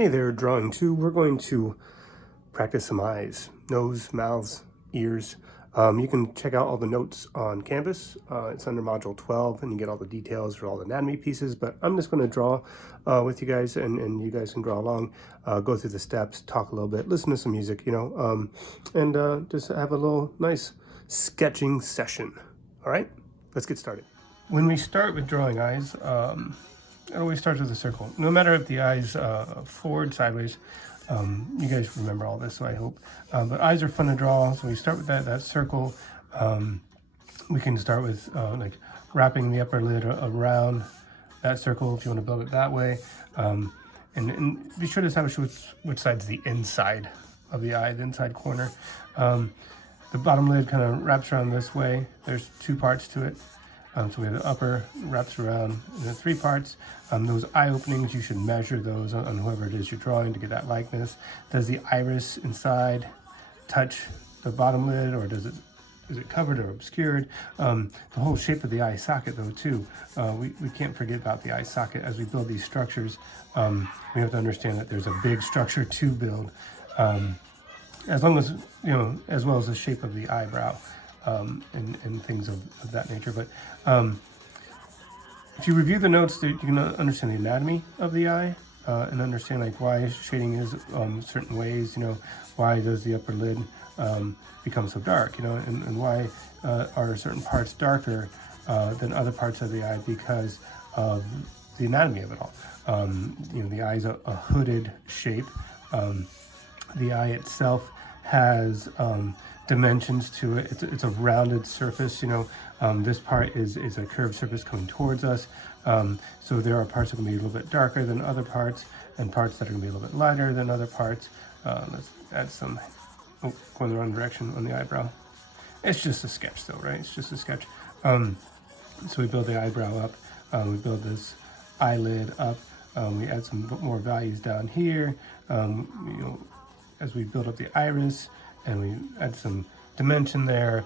Hey there, drawing 2. We're going to practice some eyes, nose, mouths, ears. You can check out all the notes on Canvas. It's under Module 12, and you get all the details for all the anatomy pieces, but I'm just going to draw with you guys, and you guys can draw along, go through the steps, talk a little bit, listen to some music, and just have a little nice sketching session. All right, let's get started. When we start with drawing eyes, it always starts with a circle. No matter if the eye's forward, sideways, you guys remember all this, so I hope. But eyes are fun to draw, so we start with that circle. We can start with like wrapping the upper lid around that circle if you want to build it that way. And be sure to establish which side's the inside of the eye, the inside corner. The bottom lid kind of wraps around this way. There's 2 parts to it. So we have the upper wraps around the 3 parts. Those eye openings, you should measure those on whoever it is you're drawing to get that likeness. Does the iris inside touch the bottom lid, or is it covered or obscured? The whole shape of the eye socket, though, too. We can't forget about the eye socket. As we build these structures, we have to understand that there's a big structure to build, as long as, as well as the shape of the eyebrow. And things of that nature. But if you review the notes, you can understand the anatomy of the eye and understand like why shading is certain ways. Why does the upper lid become so dark? And why are certain parts darker than other parts of the eye because of the anatomy of it all. The eye's a hooded shape. The eye itself has dimensions to it. It's a rounded surface. This part is a curved surface coming towards us. So there are parts that are going to be a little bit darker than other parts, and parts that are going to be a little bit lighter than other parts. Let's add some, going the wrong direction on the eyebrow. It's just a sketch though, right? It's just a sketch. So we build the eyebrow up. We build this eyelid up. We add some more values down here. As we build up the iris, and we add some dimension there,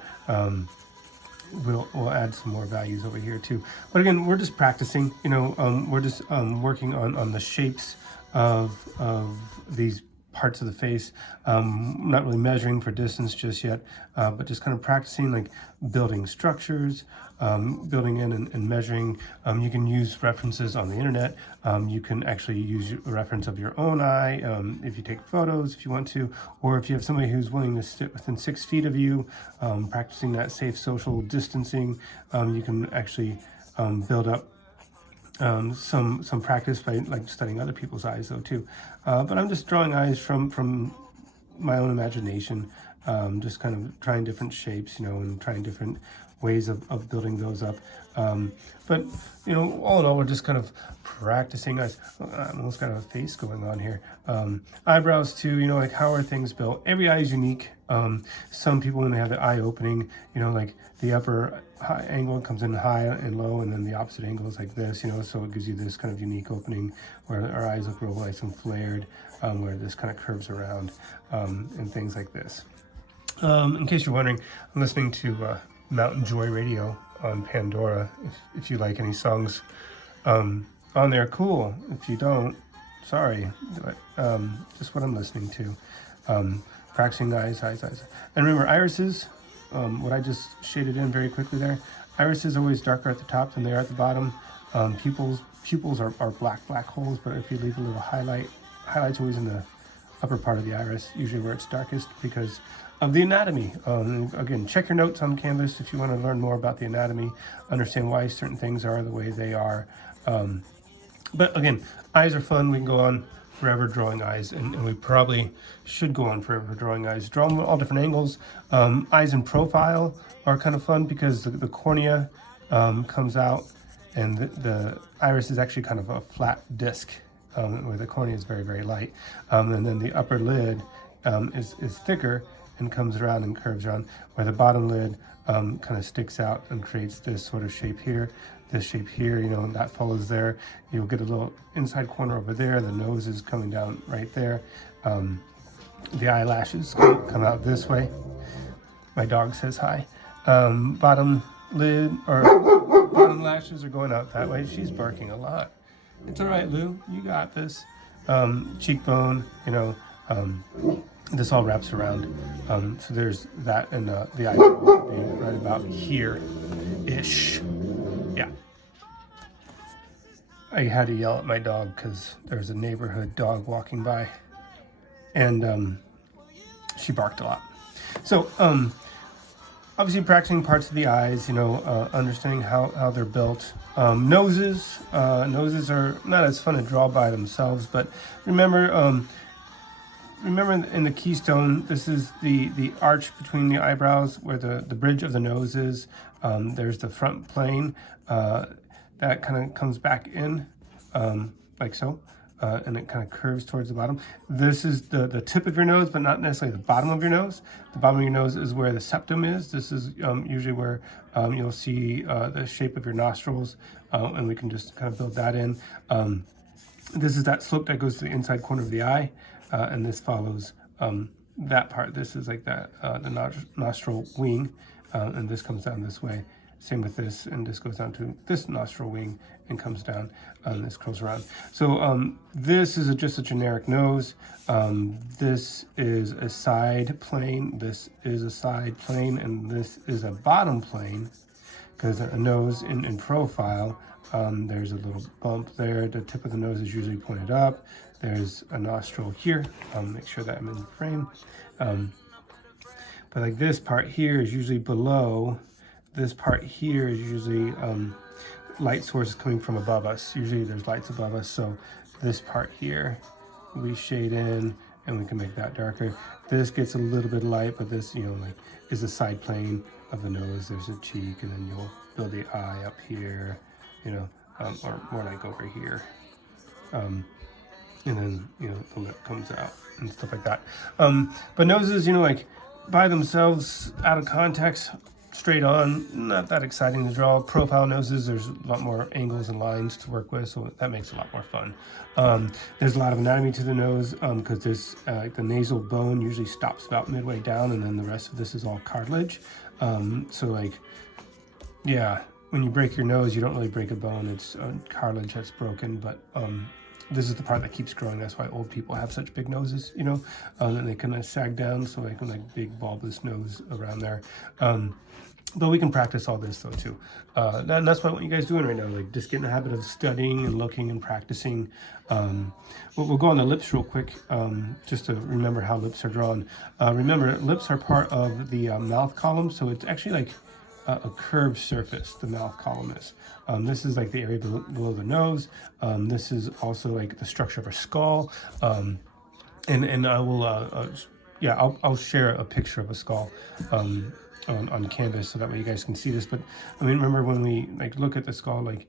we'll add some more values over here too. But again, we're just practicing. We're just working on the shapes of these parts of the face. Not really measuring for distance just yet, but just kind of practicing, like building structures, building in and measuring. You can use references on the internet. You can actually use a reference of your own eye if you take photos, if you want to, or if you have somebody who's willing to sit within 6 feet of you, practicing that safe social distancing. You can actually build up some practice by like studying other people's eyes though too. But I'm just drawing eyes from my own imagination, just kind of trying different shapes, and trying different ways of building those up. But all in all, we're just kind of practicing eyes. I almost got a face going on here. Eyebrows too, like how are things built? Every eye is unique. Some people, when they have the eye opening, like the upper high angle comes in high and low, and then the opposite angle is like this, so it gives you this kind of unique opening where our eyes look real nice and flared, where this kind of curves around, and things like this. In case you're wondering, I'm listening to Mountain Joy Radio on Pandora. If you like any songs on there, cool. If you don't, sorry. Just what I'm listening to. Practicing eyes. And remember, irises, what I just shaded in very quickly there, irises are always darker at the top than they are at the bottom. Pupils are black holes, but if you leave a little highlight's always in the upper part of the iris, usually where it's darkest, because of the anatomy. Again, check your notes on Canvas if you want to learn more about the anatomy, understand why certain things are the way they are. But again, eyes are fun. We can go on forever drawing eyes, and we probably should go on forever drawing eyes. Draw them at all different angles. Eyes in profile are kind of fun because the cornea comes out, and the iris is actually kind of a flat disc, where the cornea is very, very light. And then the upper lid is thicker and comes around and curves around, where the bottom lid kind of sticks out and creates this sort of shape here, this shape here, and that follows there. You'll get a little inside corner over there. The nose is coming down right there. The eyelashes come out this way. My dog says hi. Bottom lid, or bottom lashes are going out that way. She's barking a lot. It's all right, Lou. You got this. cheekbone, you know, this all wraps around. So there's that, and the eyebrow being right about here-ish. Yeah. I had to yell at my dog because there was a neighborhood dog walking by, and she barked a lot. So obviously practicing parts of the eyes, you know, understanding how they're built. Noses are not as fun to draw by themselves, but remember in the keystone, this is the arch between the eyebrows where the bridge of the nose is. There's the front plane that kind of comes back in like so. And it kind of curves towards the bottom. This is the tip of your nose, but not necessarily the bottom of your nose. The bottom of your nose is where the septum is. This is usually where you'll see the shape of your nostrils, and we can just kind of build that in. This is that slope that goes to the inside corner of the eye, and this follows that part. This is like that the nostril wing, and this comes down this way. Same with this, and this goes down to this nostril wing and comes down, and this curls around. So this is just a generic nose. This is a side plane, this is a side plane, and this is a bottom plane, because a nose in profile, there's a little bump there. The tip of the nose is usually pointed up. There's a nostril here. Make sure that I'm in the frame. But like this part here is usually below. This part here is usually light sources coming from above us. Usually there's lights above us, so this part here we shade in and we can make that darker. This gets a little bit of light, but this, you know, like is the side plane of the nose. There's a cheek, and then you'll build the eye up here, you know, or more like over here. And then, you know, the lip comes out and stuff like that. But noses, you know, like by themselves, out of context, straight on, not that exciting to draw. Profile noses, there's a lot more angles and lines to work with, so that makes it a lot more fun. There's a lot of anatomy to the nose, because this the nasal bone usually stops about midway down, and then the rest of this is all cartilage. So like, yeah, when you break your nose, you don't really break a bone, it's cartilage that's broken, but this is the part that keeps growing. That's why old people have such big noses, you know, and they kind of sag down, so like big bulbous nose around there. But we can practice all this though too. And that's what you guys doing right now, like just get in the habit of studying and looking and practicing. We'll go on the lips real quick, just to remember how lips are drawn. Remember, lips are part of the mouth column, so it's actually like a curved surface, the mouth column is. This is like the area below the nose. This is also like the structure of a skull. And I will, yeah, I'll share a picture of a skull on canvas so that way you guys can see this. But I mean, remember when we like look at the skull, like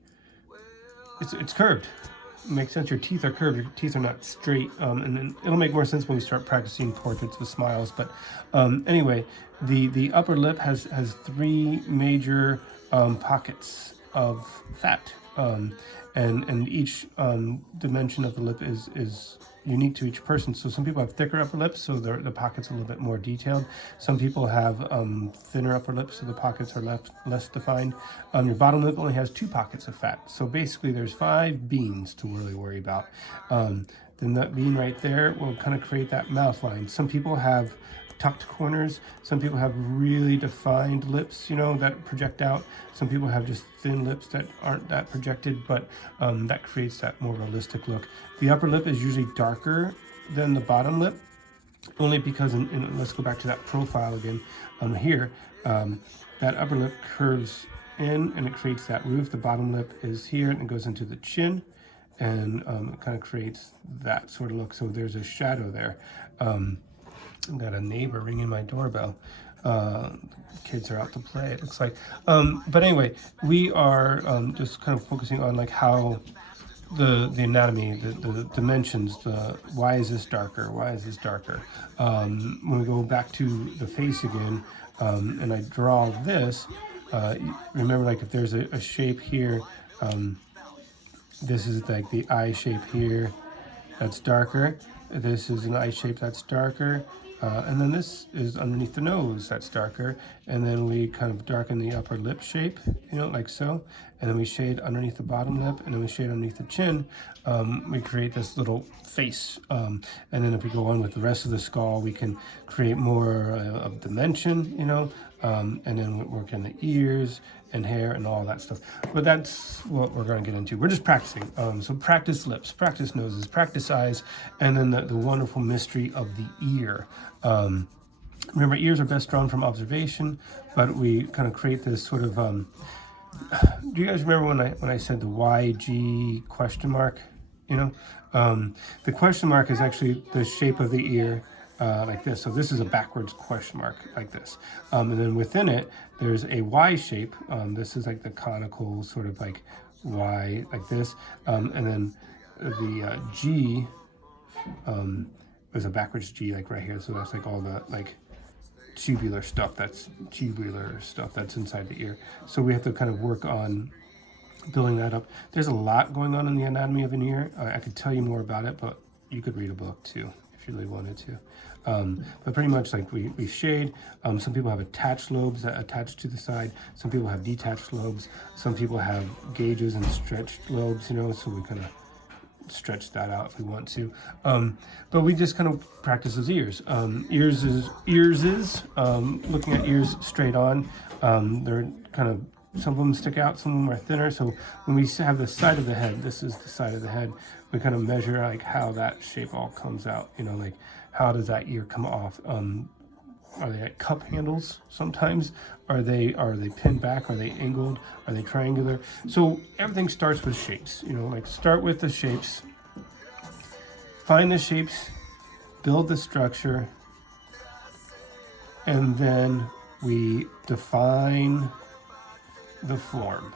it's curved. It makes sense. Your teeth are curved. Your teeth are not straight. And then it'll make more sense when we start practicing portraits with smiles. But anyway, the upper lip has three major pockets of fat, and each dimension of the lip is unique to each person. So some people have thicker upper lips, so the pockets are a little bit more detailed. Some people have thinner upper lips, so the pockets are less defined. Your bottom lip only has 2 pockets of fat. So basically there's 5 beans to really worry about. Then that bean right there will kind of create that mouth line. Some people have tucked corners. Some people have really defined lips, you know, that project out. Some people have just thin lips that aren't that projected, but that creates that more realistic look. The upper lip is usually darker than the bottom lip, only because, and let's go back to that profile again, here, that upper lip curves in and it creates that roof. The bottom lip is here and it goes into the chin, and it kind of creates that sort of look. So there's a shadow there. I've got a neighbor ringing my doorbell. Kids are out to play, it looks like. But anyway, we are just kind of focusing on like how the anatomy, the dimensions, why is this darker? Why is this darker? When we go back to the face again, and I draw this, remember, like if there's a shape here, this is like the eye shape here, that's darker. This is an eye shape that's darker. And then this is underneath the nose, that's darker. And then we kind of darken the upper lip shape, you know, like so. and then we shade underneath the bottom lip, and then we shade underneath the chin. We create this little face. And then if we go on with the rest of the skull, we can create more of dimension, you know, and then we work in the ears and hair and all that stuff. But that's what we're going to get into. We're just practicing. So practice lips, practice noses, practice eyes, and then the wonderful mystery of the ear. Remember, ears are best drawn from observation, but we kind of create this sort of, do you guys remember when I said the YG question mark? You know, the question mark is actually the shape of the ear, like this. So this is a backwards question mark like this. And then within it, there's a Y shape. This is like the conical sort of like Y like this. And then the G is a backwards G like right here. So that's like all the like tubular stuff that's inside the ear. So we have to kind of work on building that up. There's a lot going on in the anatomy of an ear. I could tell you more about it, but you could read a book too if you really wanted to. But pretty much like we shade. Some people have attached lobes that attach to the side. Some people have detached lobes. Some people have gauges and stretched lobes, you know, so we kind of stretch that out if we want to. But we just kind of practice those ears. Ears is looking at ears straight on. They're kind of, some of them stick out, some of them are thinner. So when we have the side of the head, this is the side of the head, we kind of measure like how that shape all comes out, you know, like how does that ear come off? Are they at cup handles sometimes? Are they pinned back? Are they angled? Are they triangular? So everything starts with shapes, you know, like start with the shapes, find the shapes, build the structure, and then we define the form.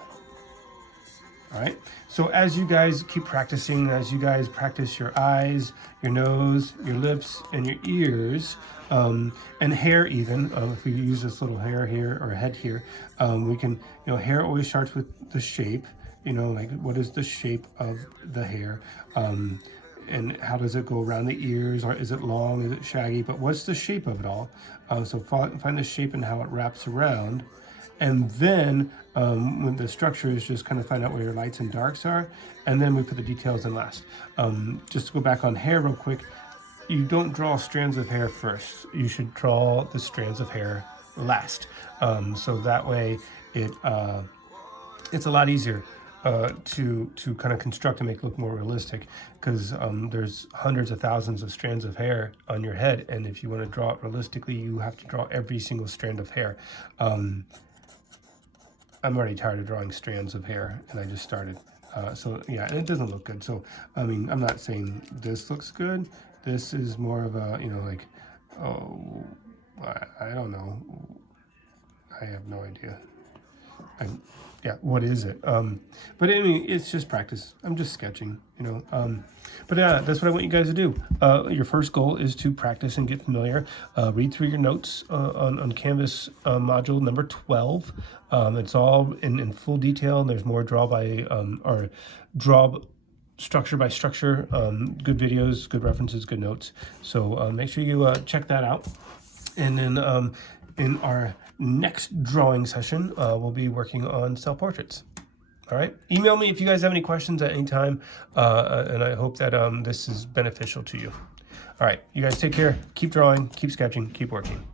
All right. So as you guys keep practicing, as you guys practice your eyes, your nose, your lips, and your ears, and hair even, if we use this little hair here or head here, we can, you know, hair always starts with the shape, you know, like what is the shape of the hair, and how does it go around the ears, or is it long, is it shaggy, but what's the shape of it all? So find the shape and how it wraps around. And then when the structure is just kind of find out where your lights and darks are, and then we put the details in last. Just to go back on hair real quick, you don't draw strands of hair first. You should draw the strands of hair last. So that way it's a lot easier to kind of construct and make it look more realistic, because there's hundreds of thousands of strands of hair on your head, and if you want to draw it realistically, you have to draw every single strand of hair. I'm already tired of drawing strands of hair, and I just started. So yeah, and it doesn't look good. So, I mean, I'm not saying this looks good. This is more of a, you know, like, oh, I don't know. I have no idea. Yeah, what is it? But I mean, it's just practice. I'm just sketching, you know. But yeah, that's what I want you guys to do. Your first goal is to practice and get familiar. Read through your notes on Canvas module number 12. It's all in full detail. There's more draw structure by structure. Good videos, good references, good notes. So make sure you check that out. And then in our next drawing session, we'll be working on self-portraits. All right. Email me if you guys have any questions at any time, and I hope that this is beneficial to you. All right. You guys take care. Keep drawing, keep sketching, keep working.